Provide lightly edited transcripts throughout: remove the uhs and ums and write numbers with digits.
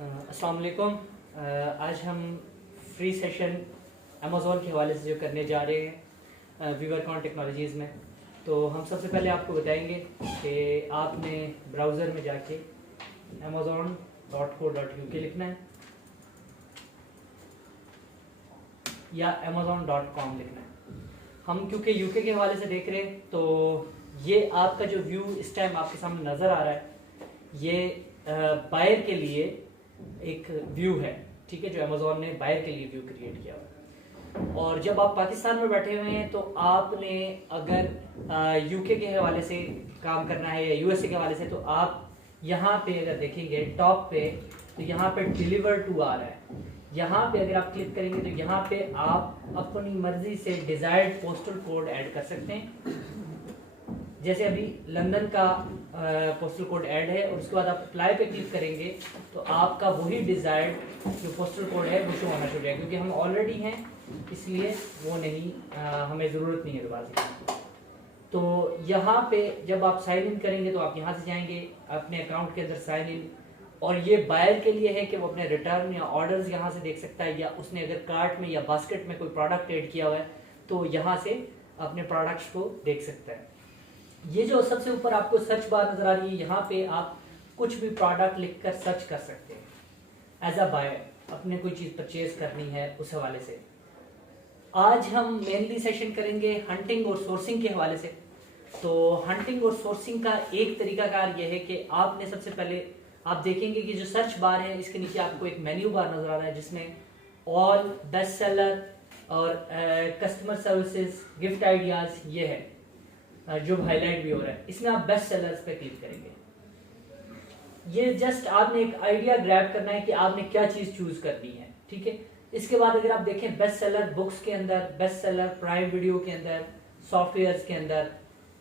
अस्सलाम वालेकुम। आज हम फ्री सेशन अमेज़ॉन के हवाले से जो करने जा रहे हैं वीवरकॉन टेक्नोलॉजीज़ में, तो हम सबसे पहले आपको बताएंगे कि आपने ब्राउज़र में जाके amazon.co.uk लिखना है या amazon.com लिखना है। हम क्योंकि यूके के हवाले से देख रहे हैं तो ये आपका जो व्यू इस टाइम आपके सामने नज़र आ रहा है, ये बायर के लिए एक व्यू है, ठीक है, जो अमेज़ॉन ने बायर के लिए व्यू क्रिएट किया हुआ है। और जब आप पाकिस्तान में बैठे हुए हैं तो आपने अगर यूके के हवाले से काम करना है या यूएसए के हवाले से, तो आप यहाँ पे अगर देखेंगे टॉप पे, तो यहाँ पे डिलीवर टू आ रहा है। यहाँ पे अगर आप क्लिक करेंगे तो यहाँ पे आप अपनी मर्जी से डिजायर्ड पोस्टल कोड ऐड कर सकते हैं। जैसे अभी लंदन का पोस्टल कोड ऐड है और उसके बाद आप अप्लाई पे क्लिक करेंगे तो आपका वही डिजायर्ड जो पोस्टल कोड है वो शो होना शुरू है, क्योंकि हम ऑलरेडी हैं इसलिए वो नहीं हमें ज़रूरत नहीं है दोबारा से। तो यहाँ पे जब आप साइन इन करेंगे तो आप यहाँ से जाएंगे अपने अकाउंट के अंदर साइन इन, और ये बायर के लिए है कि वो अपने रिटर्न या ऑर्डर्स यहाँ से देख सकता है, या उसने अगर कार्ट में या बास्केट में कोई प्रोडक्ट ऐड किया हुआ है तो यहाँ से अपने प्रोडक्ट्स को देख सकता है। ये जो सबसे ऊपर आपको सर्च बार नजर आ रही है, यहाँ पे आप कुछ भी प्रोडक्ट लिखकर सर्च कर सकते हैं एज अ बायर, अपने कोई चीज़ परचेज करनी है उस हवाले से। आज हम मेनली सेशन करेंगे हंटिंग और सोर्सिंग के हवाले से। तो हंटिंग और सोर्सिंग का एक तरीकाकार यह है कि आपने सबसे पहले आप देखेंगे कि जो सर्च बार है इसके नीचे आपको एक मेन्यू बार नजर आ रहा है जिसमें ऑल, बेस्ट सेलर और कस्टमर सर्विसेज, गिफ्ट आइडियाज ये है जो हाईलाइट भी हो रहा है। इसमें आप बेस्ट सेलर्स पे क्लिक करेंगे। ये जस्ट आपने एक आइडिया ग्रैब करना है कि आपने क्या चीज चूज करनी है, ठीक है। इसके बाद अगर आप देखें बेस्ट सेलर बुक्स के अंदर, बेस्ट सेलर प्राइम वीडियो के अंदर, सॉफ्टवेयर के अंदर,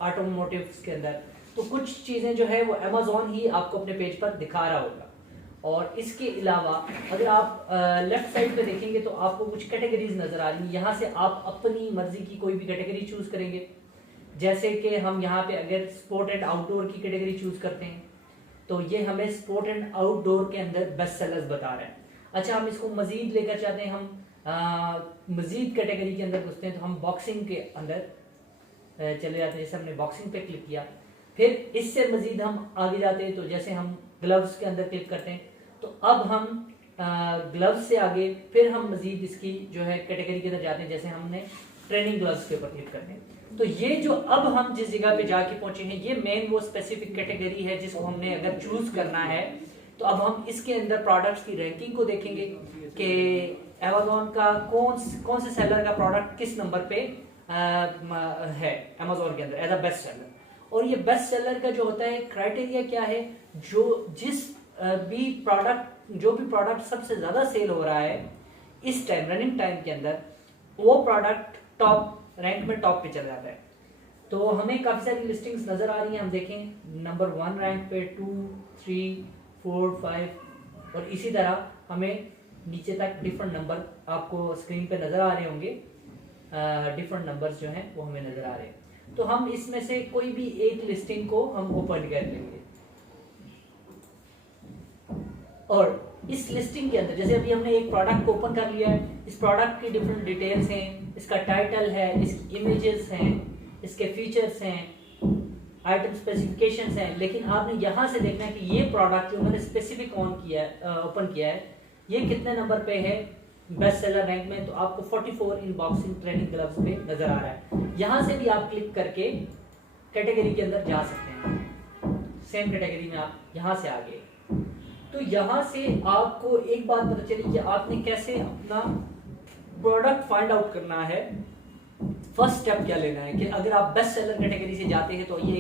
ऑटोमोटिव्स के अंदर, तो कुछ चीजें जो है वो अमेज़ॉन ही आपको अपने पेज पर दिखा रहा होगा। और इसके अलावा अगर आप लेफ्ट साइड पे देखेंगे तो आपको कुछ कैटेगरीज नजर आ रही है। यहाँ से आप अपनी मर्जी की कोई भी कैटेगरी चूज करेंगे। जैसे कि हम यहाँ पे अगर स्पोर्ट एंड आउटडोर की कैटेगरी चूज करते हैं तो ये हमें स्पोर्ट एंड आउटडोर के अंदर बेस्ट सेलर्स बता रहे हैं। अच्छा, हम इसको मजीद लेकर चाहते हैं, हम मजीद कैटेगरी के अंदर घुसते हैं तो हम बॉक्सिंग के अंदर चले जाते हैं। जैसे हमने बॉक्सिंग पे क्लिक किया, फिर इससे मजीद हम आगे जाते हैं तो जैसे हम ग्लव्स के अंदर क्लिक करते हैं तो अब हम ग्लव्स से आगे फिर हम मजीद इसकी जो है कैटेगरी के अंदर जाते हैं। जैसे हमने ट्रेनिंग ग्लव्स के ऊपर क्लिक करते हैं तो ये जो अब हम जिस जगह पे जाके पहुंचे हैं ये मेन वो स्पेसिफिक कैटेगरी है जिसको हमने अगर चूज करना है। तो अब हम इसके अंदर प्रोडक्ट्स की रैंकिंग को देखेंगे कि अमेज़ॉन का कौन से सेलर का प्रोडक्ट किस नंबर पे है अमेज़ॉन के अंदर एज अ बेस्ट सेलर। और ये बेस्ट सेलर का जो होता है क्राइटेरिया क्या है, जो भी प्रोडक्ट सबसे ज्यादा सेल हो रहा है इस टाइम रनिंग टाइम के अंदर, वो प्रोडक्ट टॉप रैंक में टॉप पे चला जाता है। तो हमें काफी सारी लिस्टिंग्स नजर आ रही हैं। हम देखें नंबर 1 रैंक पे 2, 3, 4, 5 और इसी तरह हमें नीचे तक डिफरेंट नंबर आपको स्क्रीन पे नजर आ रहे होंगे। डिफरेंट नंबर्स जो हैं वो हमें नजर आ रहे हैं। तो हम इसमें से कोई भी एक लिस्टिंग को हम ओपन कर लेंगे और इस लिस्टिंग के अंदर जैसे अभी हमने एक प्रोडक्ट को ओपन कर लिया है, इस प्रोडक्ट की डिफरेंट डिटेल्स हैं, इसका टाइटल है, इसकी इमेजेस हैं, इसके फीचर्स हैं, आइटम स्पेसिफिकेशंस हैं। लेकिन आपने यहाँ से देखना है कि ये प्रोडक्ट जो मैंने स्पेसिफिक ओपन किया है ये कितने नंबर पे है बेस्ट सेलर रैंक में। तो आपको 44 इन बॉक्सिंग ट्रेनिंग ग्लव्स पे नजर आ रहा है। यहाँ से भी आप क्लिक करके कैटेगरी के अंदर जा सकते हैं। सेम कैटेगरी में आप यहाँ से आ गए तो यहाँ से आपको एक बात पता चली कि आपने कैसे अपना प्रोडक्ट फाइंड आउट करना है। फर्स्ट स्टेप क्या लेना है कि अगर आप बेस्ट सेलर कैटेगरी से जाते हैं तो ये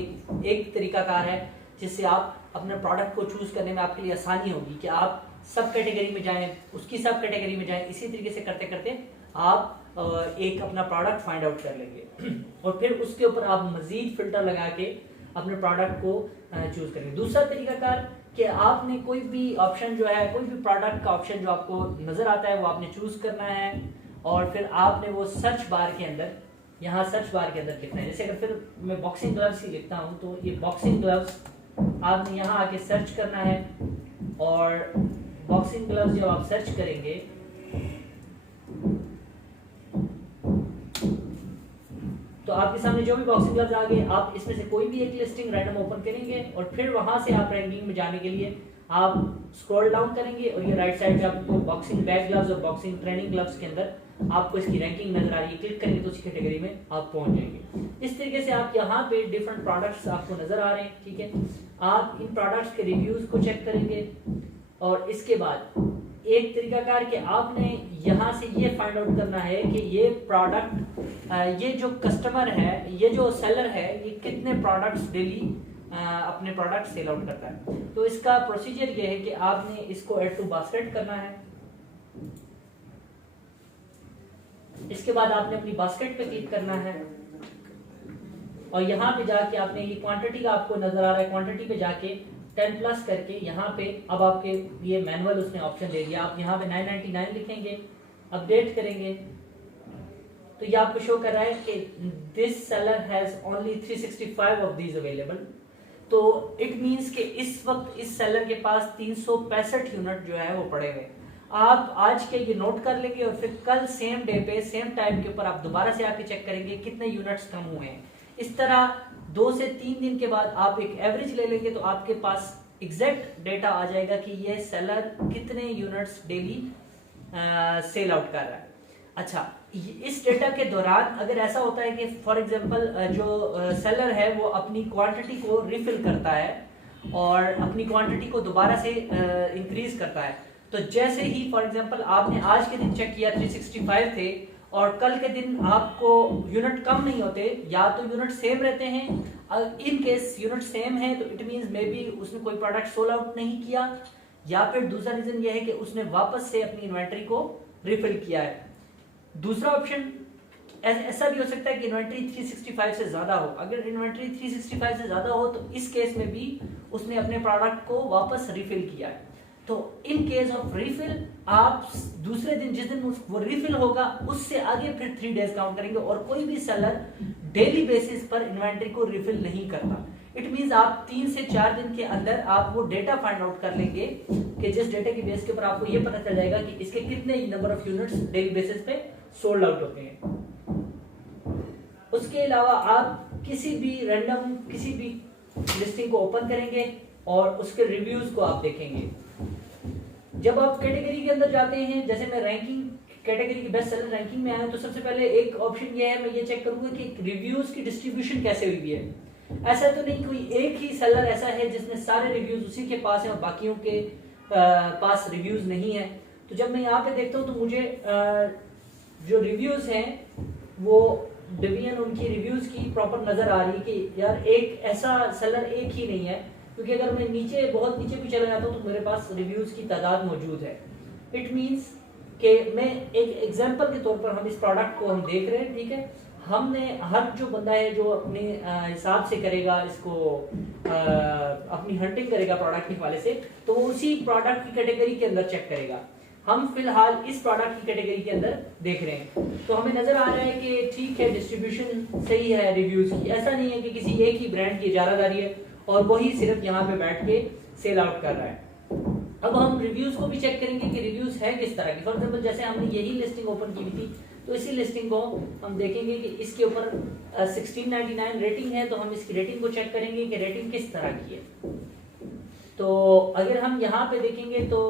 एक तरीकाकार है जिससे आप अपने प्रोडक्ट को चूज करने में आपके लिए आसानी होगी कि आप सब कैटेगरी में जाएं, उसकी सब कैटेगरी में जाएं। इसी तरीके से करते करते आप एक अपना प्रोडक्ट फाइंड आउट कर लेंगे और फिर उसके ऊपर आप मजीद फिल्टर लगा के अपने प्रोडक्ट को चूज करेंगे। दूसरा तरीकाकार कि आपने कोई भी ऑप्शन जो है, कोई भी प्रोडक्ट का ऑप्शन जो आपको नजर आता है वो आपने चूज करना है और फिर आपने वो सर्च बार के अंदर, यहाँ सर्च बार के अंदर लिखना है। जैसे अगर फिर मैं बॉक्सिंग ग्लव्स ही लिखता हूँ तो ये बॉक्सिंग ग्लव्स आपने यहाँ आके सर्च करना है और बॉक्सिंग ग्लव्स जब आप सर्च करेंगे तो आपके सामने जो भी बॉक्सिंग ग्लव्स आ गए, आप इसमें से कोई भी एक लिस्टिंग रैंडम ओपन करेंगे और फिर वहां से आप रैंकिंग में जाने के लिए आप स्क्रॉल डाउन करेंगे और ये राइट साइड पे आपको बॉक्सिंग बैग ग्लव्स और बॉक्सिंग ट्रेनिंग ग्लव्स के अंदर आपको इसकी रैंकिंग नजर आ रही है। क्लिक करेंगे तो उस कैटेगरी में आप पहुंच जाएंगे। इस तरीके से आप यहाँ पे डिफरेंट प्रोडक्ट्स आपको नजर आ रहे हैं, ठीक है। आप इन प्रोडक्ट्स के रिव्यूज को चेक करेंगे और इसके बाद एक तरीकाकार कि आपने यहाँ से ये फाइंड आउट करना है कि ये प्रोडक्ट, ये जो कस्टमर है, ये जो सेलर है, ये कितने प्रोडक्ट्स डेली अपने प्रोडक्ट सेल आउट करता है। तो इसका प्रोसीजर ये है कि आपने इसको ऐड टू बास्केट करना है। इसके बाद आपने अपनी बास्केट पे क्लिक करना है और यहाँ पे जाके आपने ये क्वांटिटी का आपको नजर आ रहा है, क्वांटिटी पे जाके 10 प्लस करके यहाँ पे अब आपके ये मैनुअल उसने ऑप्शन दे दिया। आप यहाँ पे 999 लिखेंगे, अपडेट करेंगे तो ये आपको शो कर रहा है कि this seller has only 365 of these available. तो इट मींस कि इस वक्त इस सेलर के पास 365 यूनिट जो है वो पड़े हुए। आप आज के ये नोट कर लेंगे और फिर कल सेम डे पे सेम टाइम के ऊपर आप दोबारा से आके चेक करेंगे कितने यूनिट्स कम हुए हैं। इस तरह 2 से 3 दिन के बाद आप एक एवरेज ले लेंगे तो आपके पास एग्जैक्ट डेटा आ जाएगा कि ये सेलर कितने यूनिट्स डेली सेल आउट कर रहा है। अच्छा, इस डेटा के दौरान अगर ऐसा होता है कि फॉर एग्जांपल जो सेलर है वो अपनी क्वांटिटी को रिफिल करता है और अपनी क्वांटिटी को दोबारा से इंक्रीज करता है, तो जैसे ही फॉर एग्जांपल आपने आज के दिन चेक किया 365 थे और कल के दिन आपको यूनिट कम नहीं होते, या तो यूनिट सेम रहते हैं, इन केस यूनिट सेम है तो इट मींस मे बी उसने कोई प्रोडक्ट सोल्ड आउट नहीं किया, या फिर दूसरा रीजन ये है कि उसने वापस से अपनी इन्वेंटरी को रिफिल किया है। दूसरा ऑप्शन ऐसा भी हो सकता है कि इन्वेंटरी 365 से ज्यादा हो। अगर इन्वेंटरी 365 से ज्यादा हो तो इस केस में भी उसने अपने प्रोडक्ट को वापस रिफिल किया है। तो इन केस ऑफ रिफिल आप दूसरे दिन जिस दिन वो रिफिल होगा उससे आगे फिर 3 डेज काउंट करेंगे और कोई भी सेलर डेली बेसिस पर इन्वेंटरी को रिफिल नहीं करता। इट मींस आप 3 से 4 दिन के अंदर आप वो डेटा फाइंड आउट कर लेंगे कि जिस डेटा की बेस के ऊपर आपको ये पता चल जाएगा कि इसके कितने number of units daily basis पे सोल्ड आउट होते हैं। उसके अलावा आप किसी भी रैंडम किसी भी लिस्टिंग को ओपन करेंगे और उसके रिव्यूज को आप देखेंगे। जब आप कैटेगरी के अंदर जाते हैं, जैसे मैं रैंकिंग कैटेगरी की बेस्ट सेलर रैंकिंग में आया तो सबसे पहले एक ऑप्शन ये है, मैं ये चेक करूंगा कि रिव्यूज की डिस्ट्रीब्यूशन कैसे हुई है। ऐसा तो नहीं कोई एक ही सेलर ऐसा है जिसमें सारे रिव्यूज उसी के पास हैं और बाकियों के पास रिव्यूज नहीं है। तो जब मैं यहाँ पे देखता हूँ तो मुझे जो रिव्यूज हैं वो डिवीजन उनकी रिव्यूज की प्रॉपर नजर आ रही है कि यार एक ऐसा सेलर एक ही नहीं है, क्योंकि अगर मैं नीचे बहुत नीचे भी चला जाता हूँ तो मेरे पास रिव्यूज की तादाद मौजूद है। इट मींस कि मैं एक एग्जांपल के तौर पर हम इस प्रोडक्ट को हम देख रहे हैं, ठीक है। हमने हर जो बंदा है जो अपने हिसाब से करेगा इसको अपनी हंटिंग करेगा प्रोडक्ट के हवाले से, तो वो उसी प्रोडक्ट की कैटेगरी के अंदर चेक करेगा। हम फिलहाल इस प्रोडक्ट की कैटेगरी के अंदर देख रहे हैं तो हमें नजर आ रहा है कि ठीक है डिस्ट्रीब्यूशन सही है रिव्यूज की। ऐसा नहीं है कि किसी एक ही ब्रांड की इजारादारी है और वही सिर्फ यहाँ पे बैठ के सेल आउट कर रहा है। अब हम रिव्यूज को भी चेक करेंगे कि रिव्यूज है किस तरह की। फॉर एग्जांपल जैसे हमने यही लिस्टिंग ओपन की थी तो इसी लिस्टिंग को हम देखेंगे कि इसके ऊपर 1699 रेटिंग है, तो हम इसकी रेटिंग को चेक करेंगे कि रेटिंग किस तरह की है। तो अगर हम यहाँ पे देखेंगे तो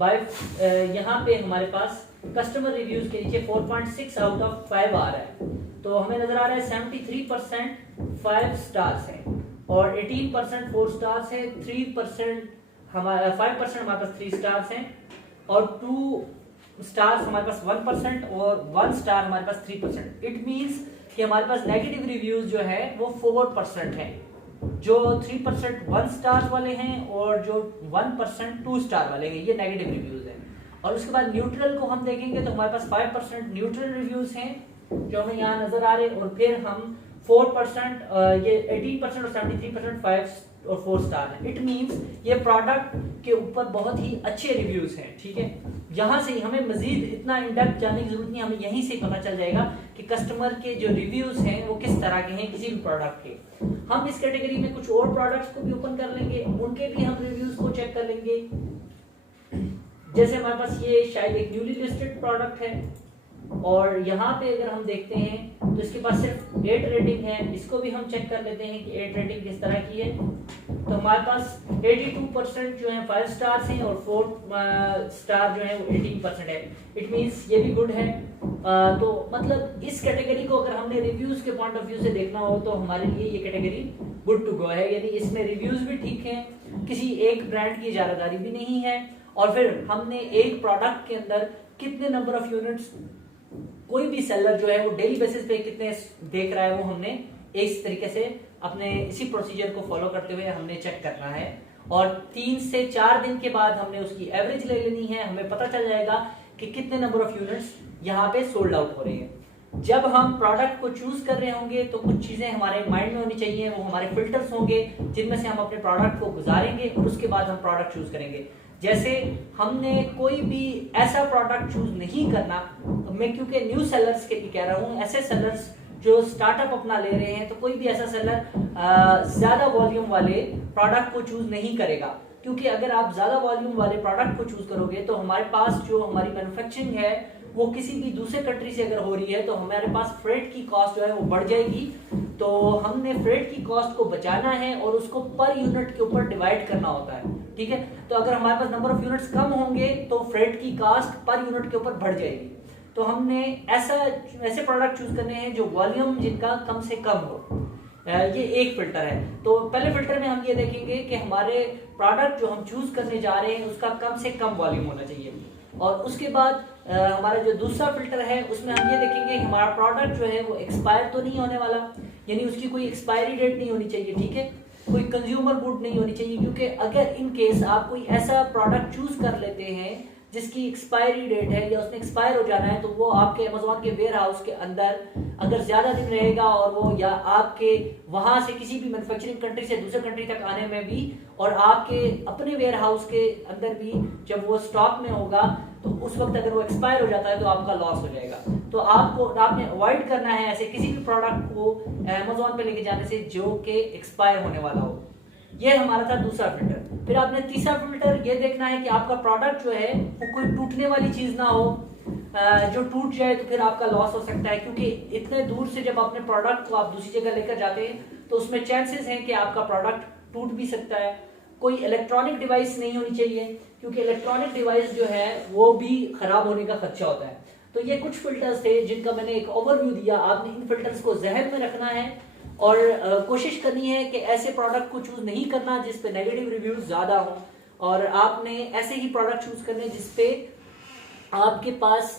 यहाँ पे हमारे पास कस्टमर रिव्यूज के नीचे 4.6 आउट ऑफ 5 आ रहा है। तो हमें नजर आ रहा है 73% 5 स्टार्स है और 18% 4 स्टार्स है, 3% हमारा 5% हमारे पास 3 स्टार्स हैं और 2 स्टार्स हमारे पास 1% और 1 स्टार हमारे पास 3%। इट मींस कि हमारे पास नेगेटिव रिव्यूज जो है वो 4% है, जो 3% 1 स्टार वाले हैं और जो 1% 2 स्टार वाले हैं, ये नेगेटिव रिव्यूज हैं। और उसके बाद न्यूट्रल को हम देखेंगे तो हमारे पास 5% न्यूट्रल रिव्यूज हैं जो हमें यहाँ नजर आ रहे हैं और फिर हम 4% ये 18% और 73% 5 और 4 स्टार है। इट मींस ये प्रोडक्ट के ऊपर बहुत ही अच्छे रिव्यूज हैं, ठीक है। यहाँ से ही हमें मजीद इतना इन डेप्थ जाने की जरूरत नहीं, हमें यहीं से पता चल जाएगा कि कस्टमर के जो रिव्यूज हैं वो किस तरह के हैं किसी भी प्रोडक्ट के। हम इस कैटेगरी में कुछ और प्रोडक्ट्स को भी ओपन कर लेंगे, उनके भी हम रिव्यूज को चेक कर लेंगे। जैसे हमारे पास ये शायद एक न्यूली लिस्टेड प्रोडक्ट है और यहाँ पे अगर हम देखते हैं तो इसके पास सिर्फ 8 रेटिंग है। इसको भी हम चेक कर लेते हैं कि 8 रेटिंग किस तरह की है। तो हमारे पास 82% जो है 5 स्टार्स हैं और 4 स्टार जो है वो 18% है। इट मींस ये भी गुड है। तो मतलब इस कैटेगरी को अगर हमने रिव्यूज के पॉइंट ऑफ व्यू से देखना हो तो हमारे लिए ये कैटेगरी गुड टू गो है, यानी इसमें रिव्यूज भी ठीक हैं, किसी एक ब्रांड की इजारादारी भी नहीं है, और फिर हमने एक प्रोडक्ट के अंदर कितने नंबर ऑफ यूनिट्स कोई भी सेलर जो है वो डेली बेसिस पे कितने देख रहा है वो हमने इस तरीके से अपने इसी प्रोसीजर को फॉलो करते हुए हमने चेक करना है। और 3 से 4 दिन के बाद हमने उसकी एवरेज ले लेनी है। हमें पता चल जाएगा कि कितने नंबर ऑफ यूनिट्स यहाँ पे सोल्ड आउट हो रही है। जब हम प्रोडक्ट को चूज कर रहे होंगे तो कुछ चीजें हमारे माइंड में होनी चाहिए, वो हमारे फिल्टर्स होंगे जिनमें से हम अपने प्रोडक्ट को गुजारेंगे और उसके बाद हम प्रोडक्ट चूज करेंगे। जैसे हमने कोई भी ऐसा प्रोडक्ट चूज नहीं करना, तो मैं क्योंकि न्यू सेलर्स के लिए कह रहा हूँ, ऐसे सेलर्स जो स्टार्टअप अपना ले रहे हैं, तो कोई भी ऐसा सेलर ज्यादा वॉल्यूम वाले प्रोडक्ट को चूज नहीं करेगा, क्योंकि अगर आप ज्यादा वॉल्यूम वाले प्रोडक्ट को चूज करोगे तो हमारे पास जो हमारी मैन्युफैक्चरिंग है वो किसी भी दूसरे कंट्री से अगर हो रही है तो हमारे पास फ्रेट की कॉस्ट जो है वो बढ़ जाएगी। तो हमने फ्रेट की कॉस्ट को बचाना है और उसको पर यूनिट के ऊपर डिवाइड करना होता है, ठीक है। तो अगर हमारे पास नंबर ऑफ यूनिट्स कम होंगे तो फ्रेट की कॉस्ट पर यूनिट के ऊपर बढ़ जाएगी। तो हमने ऐसे प्रोडक्ट चूज करने हैं जो वॉल्यूम जिनका कम से कम हो। ये एक फिल्टर है। तो पहले फिल्टर में हम ये देखेंगे कि हमारे प्रोडक्ट जो हम चूज करने जा रहे हैं उसका कम से कम वॉल्यूम होना चाहिए। और उसके बाद हमारा जो दूसरा फिल्टर है उसमें हम ये देखेंगे हमारा प्रोडक्ट जो है वो एक्सपायर तो नहीं होने वाला, यानी उसकी कोई एक्सपायरी डेट नहीं होनी चाहिए, ठीक है, कोई कंज्यूमर गुड नहीं होनी चाहिए। क्योंकि अगर इन केस आप कोई ऐसा प्रोडक्ट चूज कर लेते हैं जिसकी एक्सपायरी डेट है या उसने एक्सपायर हो जाना है, तो वो आपके अमेज़न के वेयर हाउस के अंदर अगर ज्यादा दिन रहेगा और वो या आपके वहां से किसी भी मैन्युफैक्चरिंग कंट्री से दूसरे कंट्री तक आने में भी और आपके अपने वेयर हाउस के अंदर भी जब वो स्टॉक में होगा तो उस वक्त अगर वो एक्सपायर हो जाता है तो आपका लॉस हो जाएगा। तो आपने अवॉइड करना है ऐसे किसी भी प्रोडक्ट को अमेज़न पे लेके जाने से जो कि एक्सपायर होने वाला हो। ये हमारा था दूसरा फिल्टर। फिर आपने तीसरा फिल्टर ये देखना है कि आपका प्रोडक्ट जो है वो कोई टूटने वाली चीज ना हो, जो टूट जाए तो फिर आपका लॉस हो सकता है, क्योंकि इतने दूर से जब अपने प्रोडक्ट को आप दूसरी जगह लेकर जाते हैं तो उसमें चांसेस हैं कि आपका प्रोडक्ट टूट भी सकता है। कोई इलेक्ट्रॉनिक डिवाइस नहीं होनी चाहिए, क्योंकि इलेक्ट्रॉनिक डिवाइस जो है वो भी खराब होने का खदशा होता है। तो ये कुछ फिल्टर्स थे जिनका मैंने एक ओवरव्यू दिया। आपने इन फिल्टर्स को जहन में रखना है और कोशिश करनी है कि ऐसे प्रोडक्ट को चूज नहीं करना जिस पे नेगेटिव रिव्यूज ज्यादा हो, और आपने ऐसे ही प्रोडक्ट चूज करने जिसपे आपके पास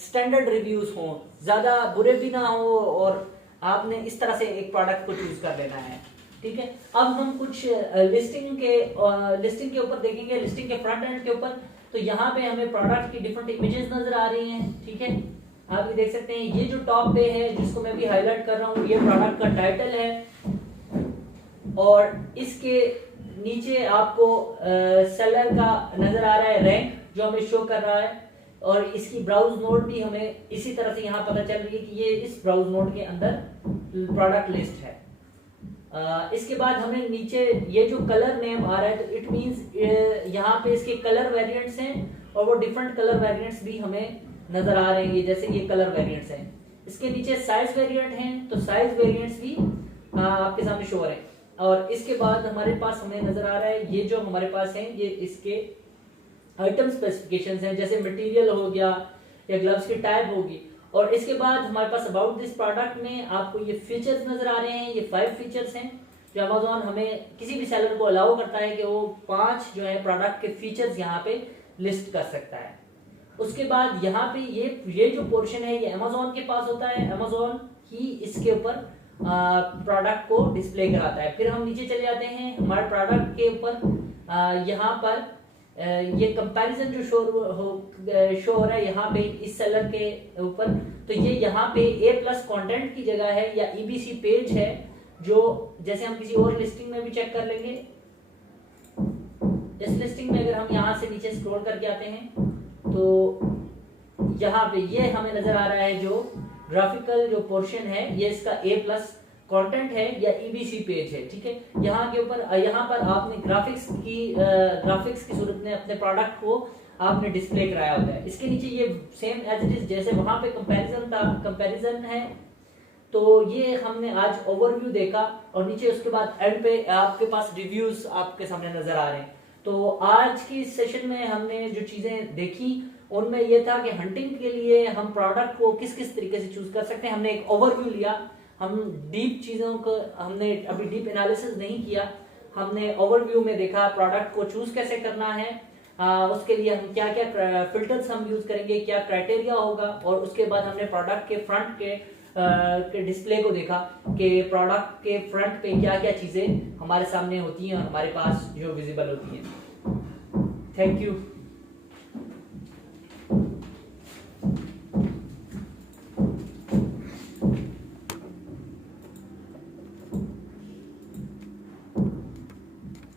स्टैंडर्ड रिव्यूज हो, ज्यादा बुरे भी ना हो, और आपने इस तरह से एक प्रोडक्ट को चूज कर लेना है, ठीक है। अब हम कुछ लिस्टिंग के ऊपर देखेंगे, लिस्टिंग के फ्रंट एंड के ऊपर। तो यहाँ पे हमें प्रोडक्ट की डिफरेंट इमेजेस नजर आ रही हैं, ठीक है। आप ये देख सकते हैं, ये जो टॉप पे है जिसको मैं भी हाईलाइट कर रहा हूँ, ये प्रोडक्ट का टाइटल है, और इसके नीचे आपको सेलर का नजर आ रहा है रैंक जो हमें शो कर रहा है, और इसकी ब्राउज नोड भी हमें इसी तरह से यहाँ पता चल रही है कि ये इस ब्राउज नोड के अंदर प्रोडक्ट लिस्ट है। इसके बाद हमें नीचे ये जो कलर नेम आ रहा है, तो इट मींस यहाँ पे इसके कलर वेरिएंट्स हैं, और वो डिफरेंट कलर वेरिएंट्स भी हमें नजर आ रहे हैं, जैसे ये कलर वेरिएंट्स हैं। इसके नीचे साइज वेरिएंट हैं, तो साइज वेरिएंट्स भी आपके सामने शो हो रहे हैं। और इसके बाद हमारे पास हमें नजर आ रहा है, ये जो हमारे पास है ये इसके आइटम स्पेसिफिकेशंस हैं, जैसे मटेरियल हो गया या ग्लव्स की टाइप होगी। और इसके बाद हमारे पास अबाउट दिस प्रोडक्ट में आपको ये फीचर्स नजर आ रहे हैं। ये 5 फीचर्स हैं जो अमेज़न हमें किसी भी सेलर को अलाउ करता है कि वो 5 जो है प्रोडक्ट के फीचर्स यहाँ पे लिस्ट कर सकता है। उसके बाद यहाँ पे ये जो पोर्शन है ये अमेज़न के पास होता है, अमेज़न ही इसके ऊपर प्रोडक्ट को डिस्प्ले कराता है। फिर हम नीचे चले जाते हैं, हमारे प्रोडक्ट के ऊपर यहाँ पर ये कंपैरिजन जो शो हो रहा है यहाँ पे इस सेलर के ऊपर, तो ये यहाँ पे A+ कंटेंट की जगह है या EBC पेज है, जो जैसे हम किसी और लिस्टिंग में भी चेक कर लेंगे। इस लिस्टिंग में अगर हम यहाँ से नीचे स्क्रॉल करके आते हैं तो यहाँ पे ये हमें नजर आ रहा है, जो ग्राफिकल जो पोर्शन है ये इसका A+ कंटेंट है या ईबीसी पेज है, ठीक है। यहाँ के ऊपर यहाँ पर आपने ग्राफिक्स की सूरत में अपने प्रोडक्ट को आपने डिस्प्ले कराया होता है। इसके नीचे ये सेम एज इट इज जैसे वहां पे कंपैरिजन था, कंपैरिजन है। तो ये हमने आज ओवरव्यू देखा और नीचे उसके बाद एंड पे आपके पास रिव्यूज आपके सामने नजर आ रहे हैं। तो आज की सेशन में हमने जो चीजें देखी उनमें ये था कि हंटिंग के लिए हम प्रोडक्ट को किस किस तरीके से चूज कर सकते हैं। हमने एक ओवरव्यू लिया, हम डीप चीजों को हमने अभी डीप एनालिसिस नहीं किया, हमने ओवरव्यू में देखा प्रोडक्ट को चूज कैसे करना है, उसके लिए हम क्या क्या फिल्टर्स हम यूज करेंगे, क्या क्राइटेरिया होगा, और उसके बाद हमने प्रोडक्ट के फ्रंट के डिस्प्ले को देखा कि प्रोडक्ट के फ्रंट पे क्या क्या चीजें हमारे सामने होती हैं और हमारे पास जो विजिबल होती हैं। Thank you.